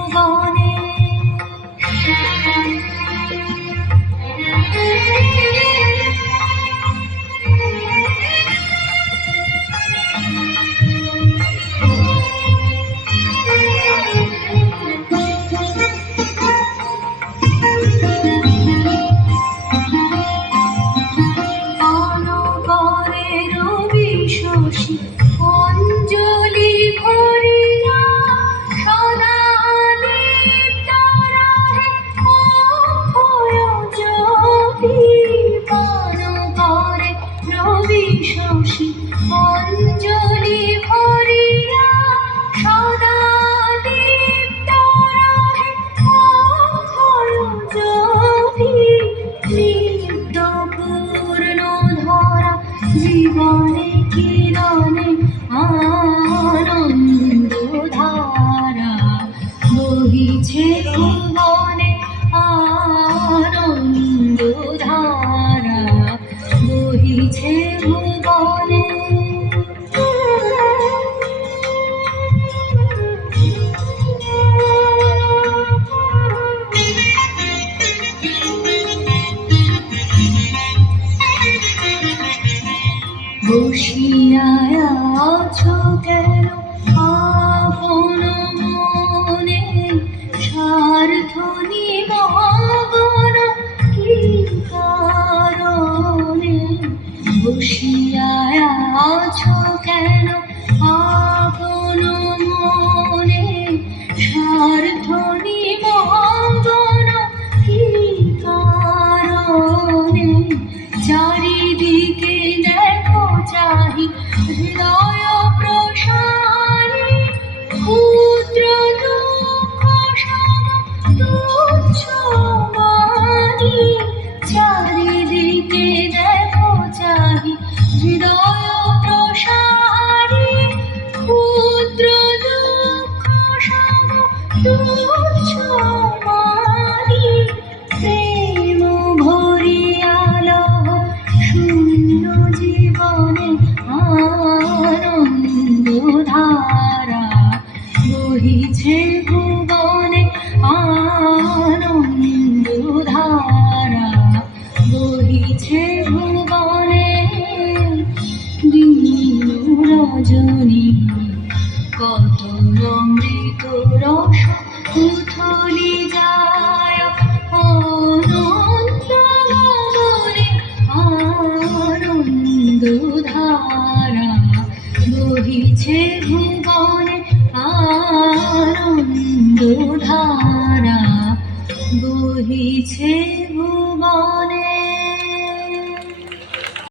ভুবনে। অনবরে রবি শশী অঞ্জলি ভরিয়া সদা লিপ্ত রহে অক্ষয় জ্যোতি। অনবরে রবি শশী অঞ্জলি ভরিয়া সদা লিপ্ত রহে অক্ষয় জ্যোতি। নিত্য পূর্ণ ধরা জীবনে কিরণে আনন্দ ধারা বহিছে ভুবনে। আনন্দ ধারা বহিছে ভুবনে। বসিয়া আছো কেন আপন মনে স্বার্থ নিমগ্ন কি কারণে। বসিয়া আছো কেন আপন মনে স্বার্থ নিমগ্ন কি কারণে। চারিদিকে দেখো চাহি হৃদয় প্রসারী ক্ষুদ্র দুঃখ সম তুচ্ছ মানি। চারিদিকে দেখো চাহি হৃদয় প্রসারী ক্ষুদ্র দুঃখ সম তুচ্ছ মানি। প্রেম ভরিয়া লহ শূন্য জীবনে আনন্দ ধারা বহিছে ভুবনে। আনন্দ ধারা বহিছে ভুবনে। দিন রজনী কত অমৃত রস উথলি যায় অনন্ত গগনে। আনন্দ ধারা বহিছে ভুবনে। আনন্দ ধারা বহিছে ভুবনে।